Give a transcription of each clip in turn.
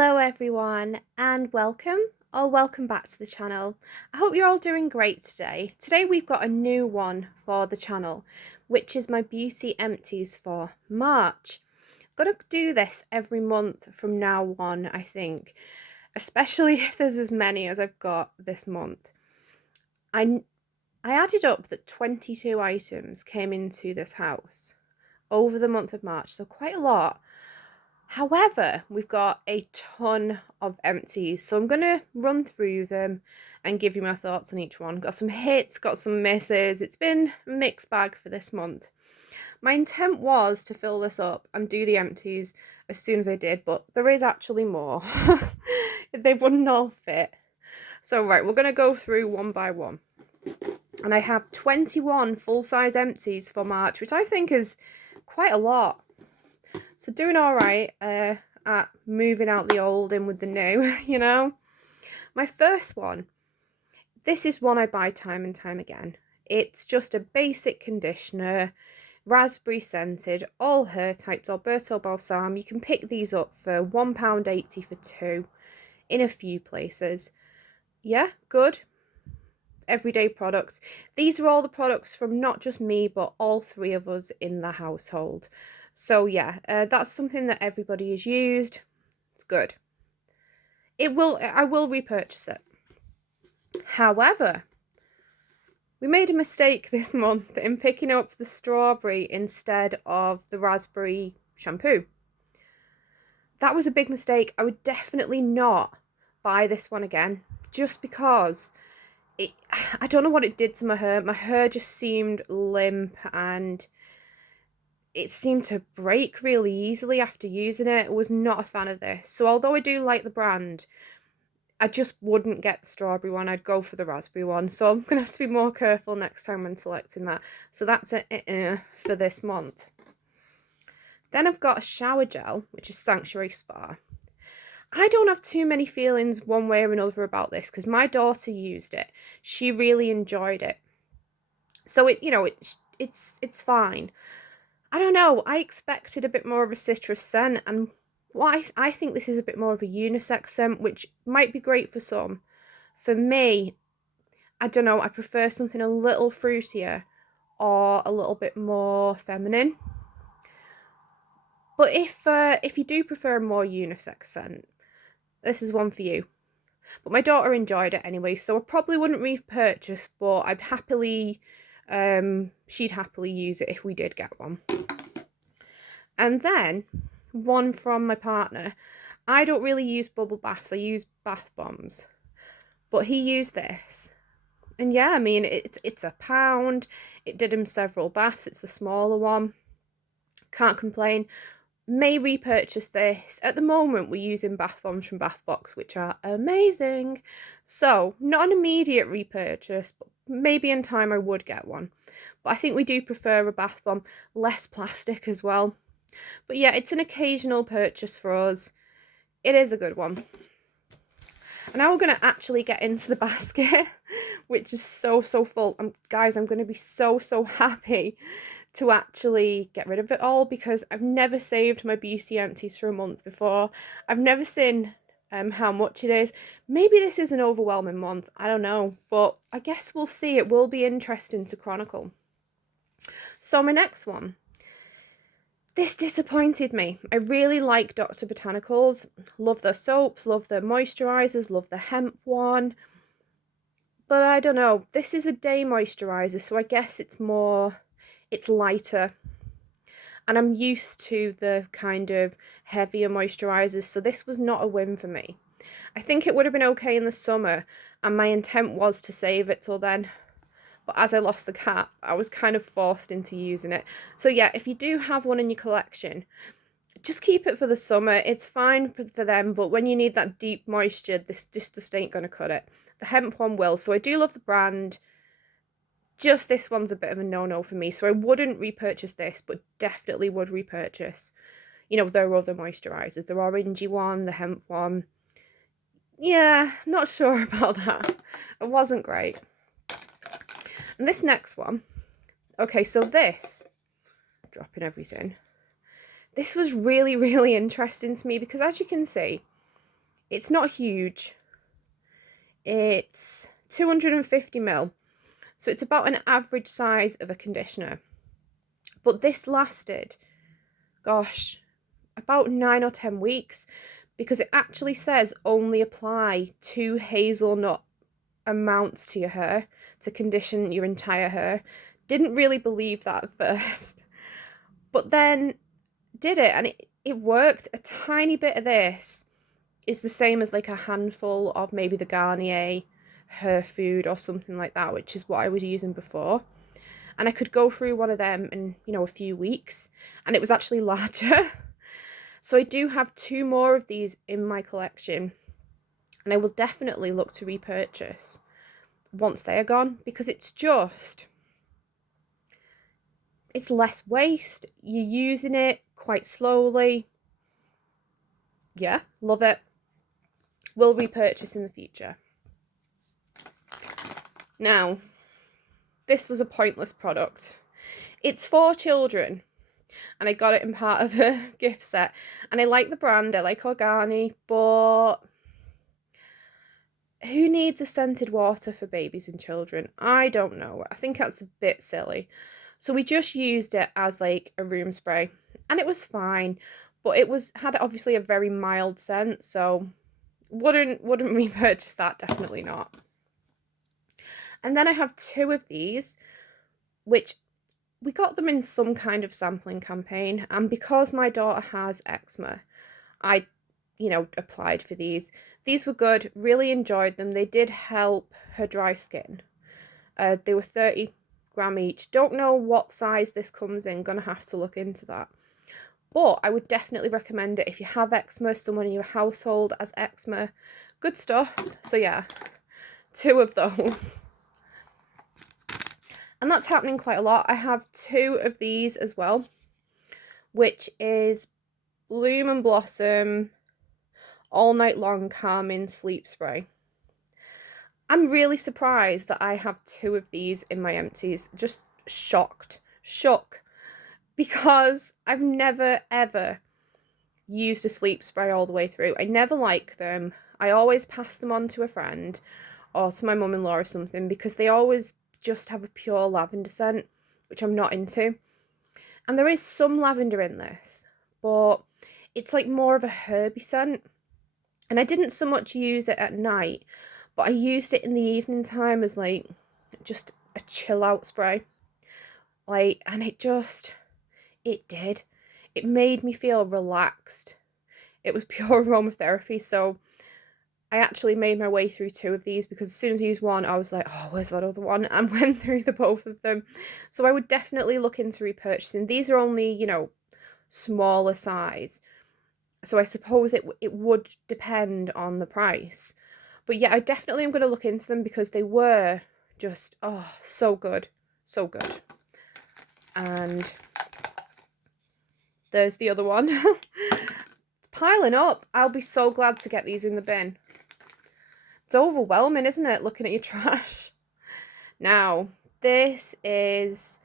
Hello everyone and welcome back to the channel. I hope you're all doing great today. Today we've got a new one for the channel, which is my beauty empties for March. I'm gonna do this every month from now on, I think, especially if there's as many as I've got this month. I added up that 22 items came into this house over the month of March, so quite a lot. However, we've got a ton of empties, so I'm going to run through them and give you my thoughts on each one. Got some hits, got some misses. It's been a mixed bag for this month. My intent was to fill this up and do the empties as soon as I did, but there is actually more. They wouldn't all fit. So right, we're going to go through one by one. And I have 21 full-size empties for March, which I think is quite a lot. So doing all right at moving out the old in with the new, you know. My first one, this is one I buy time and time again. It's just a basic conditioner, raspberry scented, all hair types, Alberto Balsam. You can pick these up for £1.80 for two in a few places. Yeah, good. Everyday products. These are all the products from not just me, but all three of us in the household. So yeah, that's something that everybody has used. It's good. I will repurchase it. However, we made a mistake this month in picking up the strawberry instead of the raspberry shampoo. That was a big mistake. I would definitely not buy this one again, just because I don't know what it did to my hair. My hair just seemed limp and it seemed to break really easily after using it. I was not a fan of this. So although I do like the brand, I just wouldn't get the strawberry one. I'd go for the raspberry one. So I'm going to have to be more careful next time when selecting that. So that's a for this month. Then I've got a shower gel, which is Sanctuary Spa. I don't have too many feelings one way or another about this because my daughter used it. She really enjoyed it. So it's fine. I don't know, I expected a bit more of a citrus scent, and I think this is a bit more of a unisex scent, which might be great for some. For me, I don't know, I prefer something a little fruitier or a little bit more feminine. But if you do prefer a more unisex scent, this is one for you. But my daughter enjoyed it anyway, so I probably wouldn't repurchase, but I'd happily... she'd happily use it if we did get one. And then one from my partner. I don't really use bubble baths, I use bath bombs, but he used this, and yeah, I mean it's £1. It did him several baths. It's the smaller one. Can't complain. May repurchase this. At the moment we're using bath bombs from Bath Box, which are amazing, so not an immediate repurchase, but maybe in time I would get one. But I think we do prefer a bath bomb, less plastic as well. But yeah, it's an occasional purchase for us. It is a good one. And now we're going to actually get into the basket, which is so full. Guys, I'm going to be so happy to actually get rid of it all, because I've never saved my beauty empties for a month before. I've never seen how much it is. Maybe this is an overwhelming month, I don't know, but I guess we'll see. It will be interesting to chronicle. So my next one, this disappointed me. I really like Dr. Botanicals, love their soaps, love their moisturizers, love the hemp one, but I don't know, this is a day moisturizer, so I guess it's lighter. And I'm used to the kind of heavier moisturisers, so this was not a win for me. I think it would have been okay in the summer, and my intent was to save it till then. But as I lost the cat, I was kind of forced into using it. So yeah, if you do have one in your collection, just keep it for the summer. It's fine for them, but when you need that deep moisture, this just ain't going to cut it. The hemp one will, so I do love the brand. Just this one's a bit of a no-no for me, so I wouldn't repurchase this, but definitely would repurchase, their other moisturisers. The orangey one, the hemp one. Yeah, not sure about that. It wasn't great. And this next one, okay, so this, dropping everything, this was really interesting to me because, as you can see, It's not huge. It's 250ml. So it's about an average size of a conditioner. But this lasted, gosh, about 9 or 10 weeks, because it actually says only apply 2 hazelnut amounts to your hair to condition your entire hair. Didn't really believe that at first, but then did it, and it worked. A tiny bit of this is the same as like a handful of maybe the Garnier Hair Food or something like that, which is what I was using before. And I could go through one of them in, a few weeks, and it was actually larger. So I do have 2 more of these in my collection, and I will definitely look to repurchase once they are gone, because it's less waste. You're using it quite slowly. Yeah, love it. Will repurchase in the future. Now, this was a pointless product. It's for children, and I got it in part of a gift set, and I like the brand, I like Organi, but who needs a scented water for babies and children? I don't know. I think that's a bit silly. So we just used it as like a room spray, and it was fine, but had obviously a very mild scent, so wouldn't repurchase that, definitely not. And then I have 2 of these, which we got them in some kind of sampling campaign, and because my daughter has eczema, I applied for these. These were good, really enjoyed them. They did help her dry skin. They were 30g each. Don't know what size this comes in, gonna have to look into that. But I would definitely recommend it if you have eczema, someone in your household has eczema. Good stuff. So yeah, 2 of those. And that's happening quite a lot. I have 2 of these as well, which is Bloom and Blossom All Night Long Calming Sleep Spray. I'm really surprised that I have 2 of these in my empties. Just shook, because I've never ever used a sleep spray all the way through. I never like them. I always pass them on to a friend or to my mum-in-law or something, because they always just have a pure lavender scent, which I'm not into. And there is some lavender in this, but it's like more of a herby scent. And I didn't so much use it at night, but I used it in the evening time as like just a chill out spray. And it made me feel relaxed. It was pure aromatherapy. So I actually made my way through 2 of these, because as soon as I used one, I was like, oh, where's that other one? And went through the both of them. So I would definitely look into repurchasing. These are only, smaller size. So I suppose it would depend on the price. But yeah, I definitely am going to look into them, because they were just, so good. So good. And there's the other one. It's piling up. I'll be so glad to get these in the bin. It's overwhelming, isn't it, looking at your trash? Now, this is,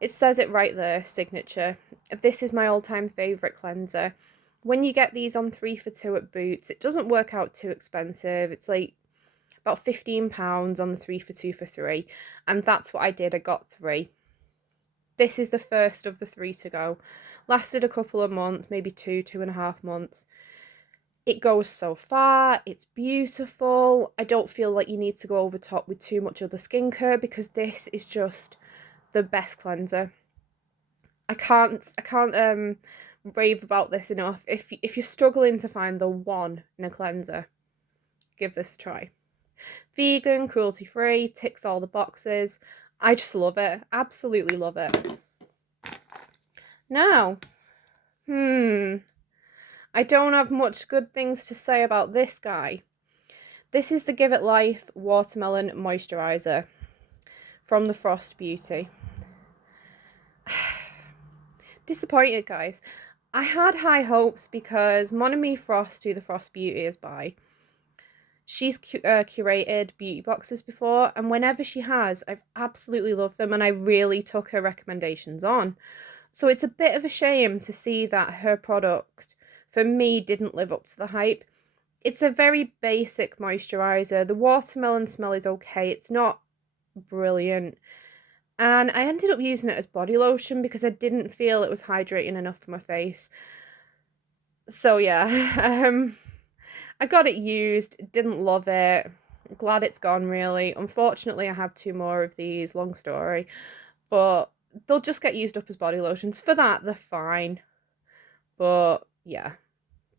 it says it right there, signature. This is my all-time favourite cleanser. When you get these on 3 for 2 at Boots, it doesn't work out too expensive. It's like about £15 on the 3 for 2 for 3. And that's what I did. I got 3. This is the first of the 3 to go. Lasted a couple of months, maybe 2.5 months. It goes so far. It's beautiful. I don't feel like you need to go over top with too much other skincare, because this is just the best cleanser. I can't rave about this enough. If you're struggling to find the one in a cleanser, give this a try. Vegan, cruelty free, ticks all the boxes. I just love it. Absolutely love it. Now, I don't have much good things to say about this guy. This is the Give It Life Watermelon Moisturizer from the Frost Beauty. Disappointed, guys. I had high hopes, because Mon Ami Frost, who the Frost Beauty is by, she's curated beauty boxes before, and whenever she has, I've absolutely loved them, and I really took her recommendations on. So it's a bit of a shame to see that her product, for me, didn't live up to the hype. It's a very basic moisturiser. The watermelon smell is okay. It's not brilliant. And I ended up using it as body lotion because I didn't feel it was hydrating enough for my face. So yeah, I got it used, didn't love it. Glad it's gone, really. Unfortunately, I have 2 more of these, long story. But they'll just get used up as body lotions. For that, they're fine. But yeah,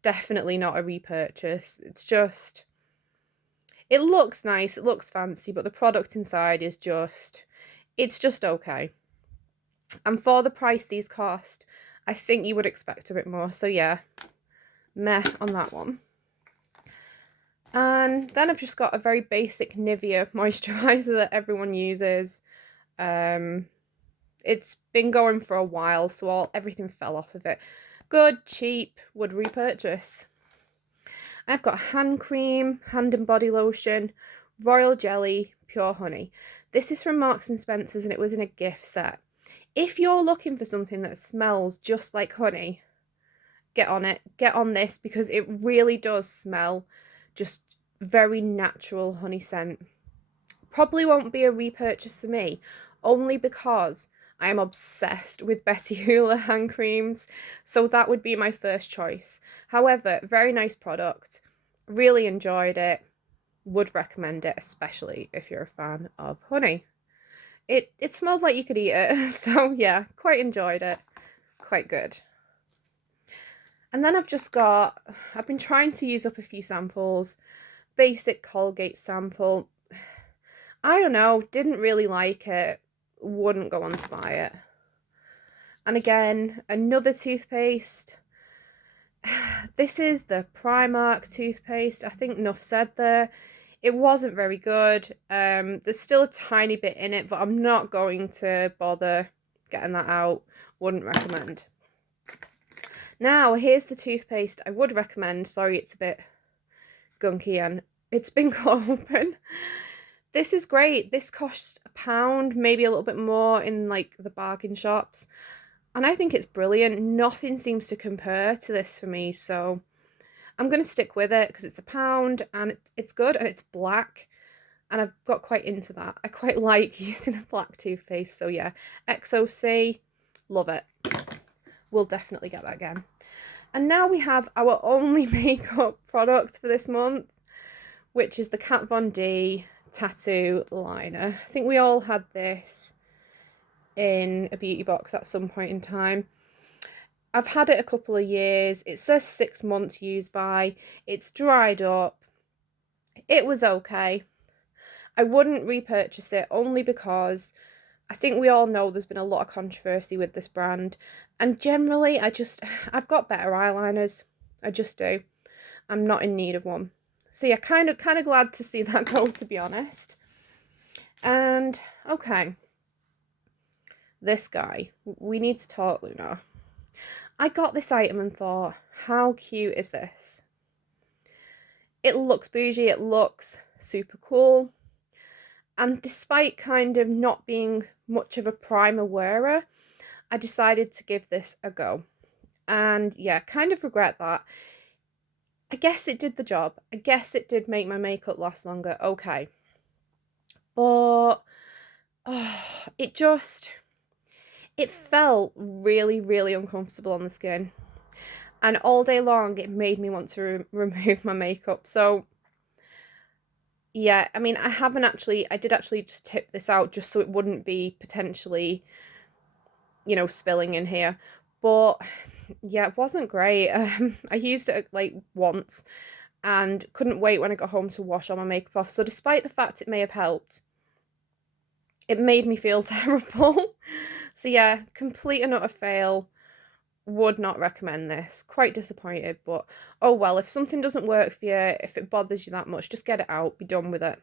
definitely not a repurchase. It's just, it looks nice, it looks fancy, but the product inside is just, it's just okay. And for the price these cost, I think you would expect a bit more. So yeah, meh on that one. And then I've just got a very basic Nivea moisturizer that everyone uses. It's been going for a while, so everything fell off of it. Good, cheap, would repurchase. I've got hand cream, hand and body lotion, royal jelly, pure honey. This is from Marks and Spencer's and it was in a gift set. If you're looking for something that smells just like honey, get on it. Get on this because it really does smell just very natural honey scent. Probably won't be a repurchase for me, only because I am obsessed with Betty Hoola hand creams, so that would be my first choice. However, very nice product. Really enjoyed it. Would recommend it, especially if you're a fan of honey. It smelled like you could eat it, so yeah, quite enjoyed it. Quite good. And then I've been trying to use up a few samples. Basic Colgate sample. I don't know, didn't really like it. Wouldn't go on to buy it. And again, another toothpaste. This is the Primark toothpaste. I think enough said there. It wasn't very good. There's still a tiny bit in it, but I'm not going to bother getting that out. Wouldn't recommend. Now, here's the toothpaste I would recommend. Sorry, it's a bit gunky and it's been cut open. This is great. This costs £1, maybe a little bit more in like the bargain shops. And I think it's brilliant. Nothing seems to compare to this for me. So I'm going to stick with it because it's £1 and it's good and it's black. And I've got quite into that. I quite like using a black toothpaste. So yeah, XOC, love it. We'll definitely get that again. And now we have our only makeup product for this month, which is the Kat Von D tattoo liner. I think we all had this in a beauty box at some point in time. I've had it a couple of years. It says 6 months use by. It's dried up. It was okay. I wouldn't repurchase it only because I think we all know there's been a lot of controversy with this brand. And generally, I've got better eyeliners. I just do. I'm not in need of one. So yeah, kind of glad to see that go, to be honest. And okay, this guy, we need to talk, Luna. I got this item and thought, how cute is this? It looks bougie, it looks super cool. And despite kind of not being much of a primer wearer, I decided to give this a go. And yeah, kind of regret that. I guess it did the job. I guess it did make my makeup last longer. Okay. But it felt really, really uncomfortable on the skin. And all day long, it made me want to remove my makeup. So yeah, I mean, I did actually just tip this out just so it wouldn't be potentially, spilling in here. But yeah, it wasn't great. I used it like once and couldn't wait when I got home to wash all my makeup off. So despite the fact it may have helped, it made me feel terrible. So yeah, complete and utter fail. Would not recommend this. Quite disappointed, but oh well, if something doesn't work for you, if it bothers you that much, just get it out, be done with it.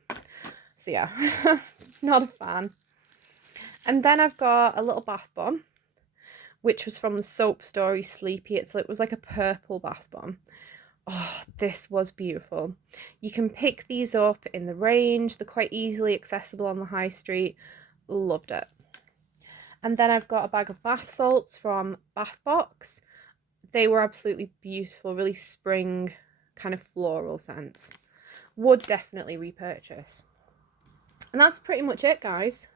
So yeah, not a fan. And then I've got a little bath bomb, which was from the Soap Story Sleepy. It was like a purple bath bomb. Oh, this was beautiful. You can pick these up in the range. They're quite easily accessible on the high street. Loved it. And then I've got a bag of bath salts from Bath Box. They were absolutely beautiful, really spring kind of floral scents. Would definitely repurchase. And that's pretty much it, guys.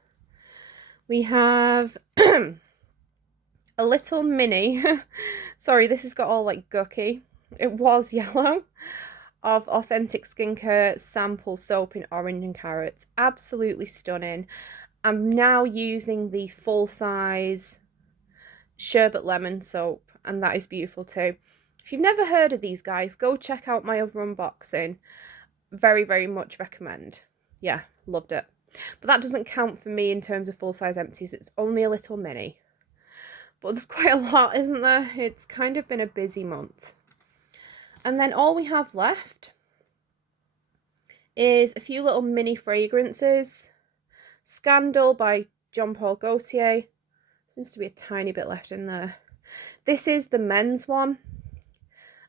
We have a little mini, sorry, this has got all like gucky, it was yellow, of Authentic Skincare sample soap in orange and carrots. Absolutely stunning. I'm now using the full size sherbet lemon soap, and that is beautiful too. If you've never heard of these guys, go check out my other unboxing. Very, very much recommend. Yeah, loved it. But that doesn't count for me in terms of full size empties. It's only a little mini. But there's quite a lot, isn't there? It's kind of been a busy month. And then all we have left is a few little mini fragrances. Scandal by Jean Paul Gaultier. Seems to be a tiny bit left in there. This is the men's one.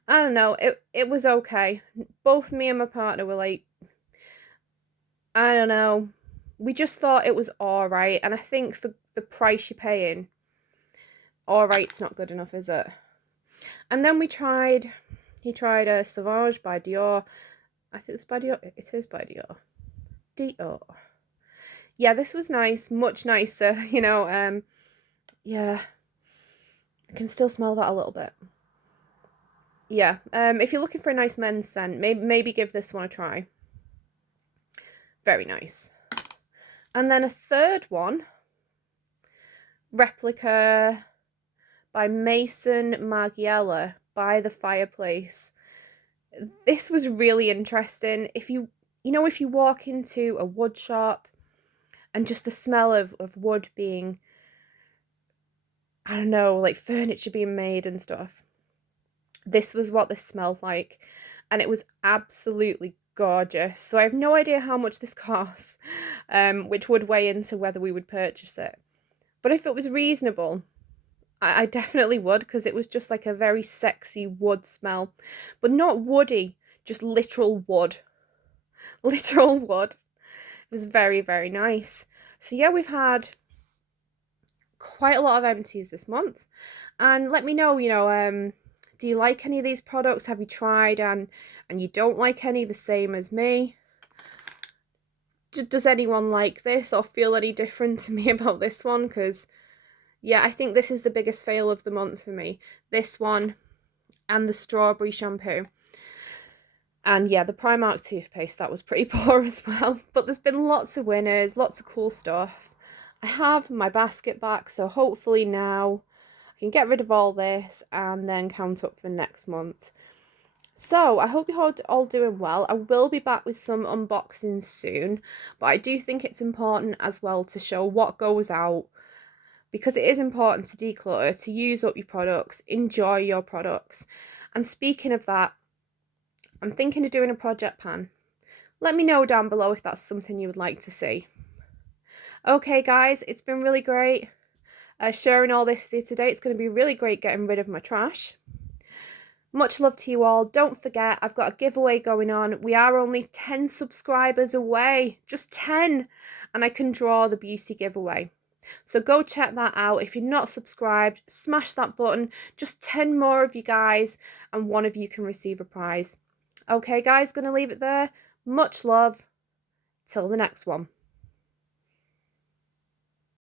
I don't know, it was okay. Both me and my partner were like, I don't know. We just thought it was alright. And I think for the price you're paying, alright's not good enough, is it? And then he tried a Sauvage by Dior. I think it's by Dior. It is by Dior. Dior. Yeah, this was nice. Much nicer, you know. Yeah. I can still smell that a little bit. Yeah. If you're looking for a nice men's scent, maybe give this one a try. Very nice. And then a third one. Replica by Mason Margiela by the Fireplace. This was really interesting. If you walk into a wood shop and just the smell of wood being, I don't know, like furniture being made and stuff. This was what this smelled like, and it was absolutely gorgeous. So I have no idea how much this costs, which would weigh into whether we would purchase it. But if it was reasonable, I definitely would, because it was just like a very sexy wood smell. But not woody, just literal wood. Literal wood. It was very, very nice. So yeah, we've had quite a lot of empties this month. And let me know, do you like any of these products? Have you tried and you don't like any the same as me? Does anyone like this or feel any different to me about this one? Because yeah, I think this is the biggest fail of the month for me. This one and the strawberry shampoo. And yeah, the Primark toothpaste, that was pretty poor as well. But there's been lots of winners, lots of cool stuff. I have my basket back, so hopefully now I can get rid of all this and then count up for next month. So I hope you're all doing well. I will be back with some unboxings soon, but I do think it's important as well to show what goes out, because it is important to declutter, to use up your products, enjoy your products. And speaking of that, I'm thinking of doing a project pan. Let me know down below if that's something you would like to see. Okay guys, it's been really great sharing all this with you today. It's going to be really great getting rid of my trash. Much love to you all. Don't forget, I've got a giveaway going on. We are only 10 subscribers away, just 10, and I can draw the beauty giveaway. So go check that out. If you're not subscribed, smash that button. Just 10 more of you guys, and one of you can receive a prize. Okay guys, gonna leave it there. Much love. Till the next one.